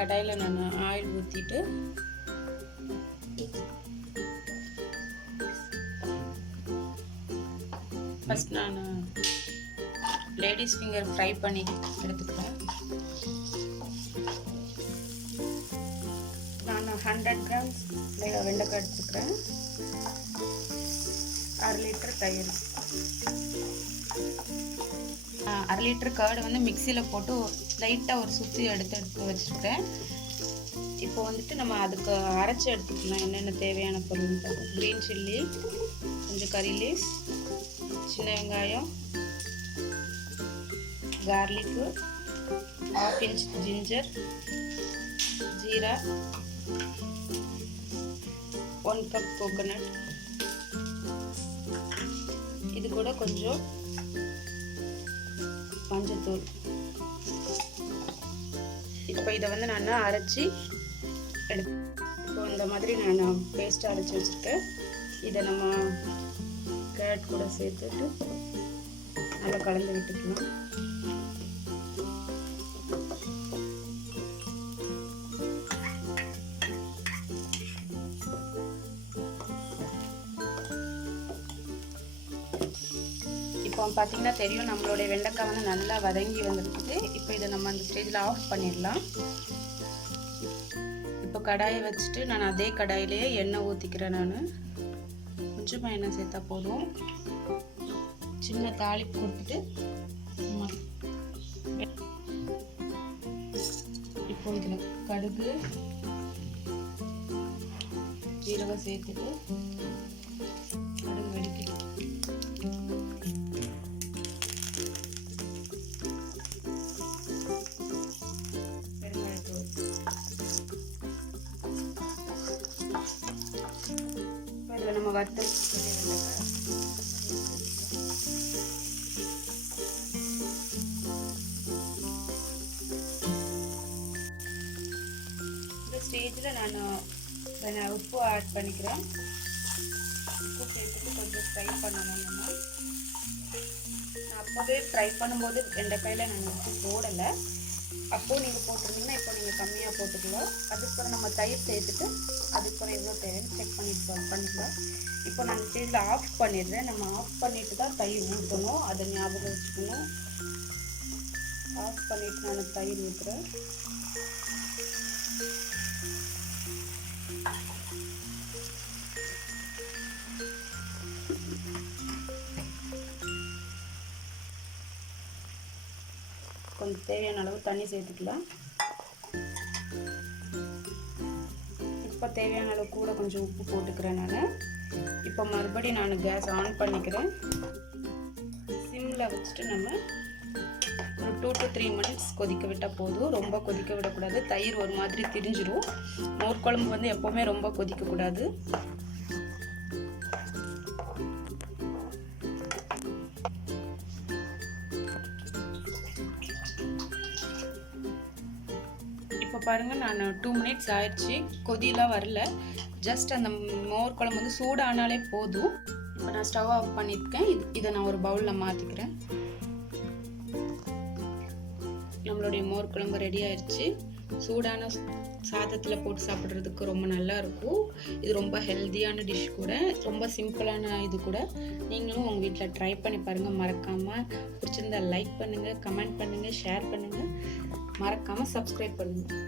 கடாயில் நான் ஆயில் ஊற்றிட்டு ஃபஸ்ட் நான் லேடிஸ் ஃபிங்கர் ஃப்ரை பண்ணி எடுத்துக்கிறேன். நான் 100 கிராம்ஸ் வெண்டைக்காய் எடுத்துக்கிறேன். 1/2 லிட்டர் தயிர், 1/2 லிட்டர் கர்டு வந்து மிக்சியில் போட்டு லைட்டாக ஒரு சுற்றி எடுத்து வச்சுருக்கேன். இப்போ வந்துட்டு நம்ம அதுக்கு அரைச்சி எடுத்துக்கலாம். என்னென்ன தேவையான பொருள்: க்ரீன் சில்லி, கொஞ்சம் கறி லீவ்ஸ், சின்ன வெங்காயம், garlic, 1/2 inch ginger, jeera, 1 cup coconut, இது கூட கொஞ்சம் மஞ்சத்தூள். இப்போ இதை வந்து நான் அரைச்சி இப்போ இந்த மாதிரி நான் பேஸ்ட் அரைச்சி வச்சுருக்கேன். இதை நம்ம கேரட் கூட சேர்த்துட்டு நல்லா கலந்து விட்டுக்கலாம். இப்போ பார்த்தீங்கன்னா தெரியும், நம்மளுடைய வெண்டைக்காய் வந்து நல்லா வதங்கி வந்துருக்குது. இப்போ இதை நம்ம அந்த ஸ்டேஜில் ஆஃப் பண்ணிடலாம். இப்போ கடாயை வச்சுட்டு நான் அதே கடாயிலேயே எண்ணெய் ஊற்றிக்கிறேன். நான் கொஞ்சமாக எண்ணெய் சேர்த்தா போதும். சின்ன தாளிப்பு கொடுத்துட்டு இப்போ இதில் கடுகு, ஜீரகம் சேர்த்துட்டு கடுகு வெடிக்கிட்டு நம்ம வறுத்த இந்த ஸ்டேஜில் நான் உப்பு ஆட் பண்ணிக்கிறேன். உப்பு சேர்த்துட்டு கொஞ்சம் ஃப்ரை பண்ணணும். நான் அப்போவே ஃப்ரை பண்ணும்போது வெண்டைக்காயில் நான் உப்பு போடலை. அப்போது நீங்கள் போட்டிருந்தீங்கன்னா இப்போ நீங்கள் கம்மியாக போட்டுக்கலாம். அதுக்கப்புறம் நம்ம தயிர் சேர்த்துட்டு அதுக்கப்புறம் எவ்வளோ தேவைன்னு செக் பண்ணிக்கலாம். இப்போ நான் ஸ்டேஜில் ஆஃப் பண்ணிடுறேன். நம்ம ஆஃப் பண்ணிட்டு தான் தயிர் ஊற்றணும், அதை ஞாபகம் வச்சுக்கணும். ஆஃப் பண்ணிவிட்டு நான் தயிர் ஊற்றுறேன். கொஞ்சம் தேவையான அளவு தண்ணி சேர்த்துக்கலாம். இப்போ தேவையான அளவு கூட கொஞ்சம் உப்பு போட்டுக்கிறேன். நான் இப்போ மறுபடியும் நான் கேஸ் ஆன் பண்ணிக்கிறேன். சிம்மில் வச்சுட்டு நம்ம ஒரு 2 to 3 minutes கொதிக்க விட்டால் போதும். ரொம்ப கொதிக்க விடக்கூடாது, தயிர் ஒரு மாதிரி திரிஞ்சிடும். மோர் குழம்பு வந்து எப்போவுமே ரொம்ப கொதிக்கக்கூடாது. இப்போ பாருங்கள், நான் 2 minutes ஆயிடுச்சு. கொதியெலாம் வரல, ஜஸ்ட் அந்த மோர் குழம்பு வந்து சூடானாலே போதும். இப்போ நான் ஸ்டவ் ஆஃப் பண்ணியிருக்கேன். இதை நான் ஒரு பவுலில் மாற்றிக்கிறேன். நம்மளுடைய மோர் குழம்பு ரெடி ஆயிடுச்சு. சூடான சாதத்தில் போட்டு சாப்பிட்றதுக்கு ரொம்ப நல்லா இருக்கும். இது ரொம்ப ஹெல்த்தியான டிஷ் கூட, ரொம்ப சிம்பிளான இது கூட. நீங்களும் உங்கள் வீட்டில் ட்ரை பண்ணி பாருங்கள். மறக்காமல் பிடிச்சிருந்தா லைக் பண்ணுங்கள், கமெண்ட் பண்ணுங்கள், ஷேர் பண்ணுங்கள். மறக்காமல் சப்ஸ்கிரைப் பண்ணுங்கள்.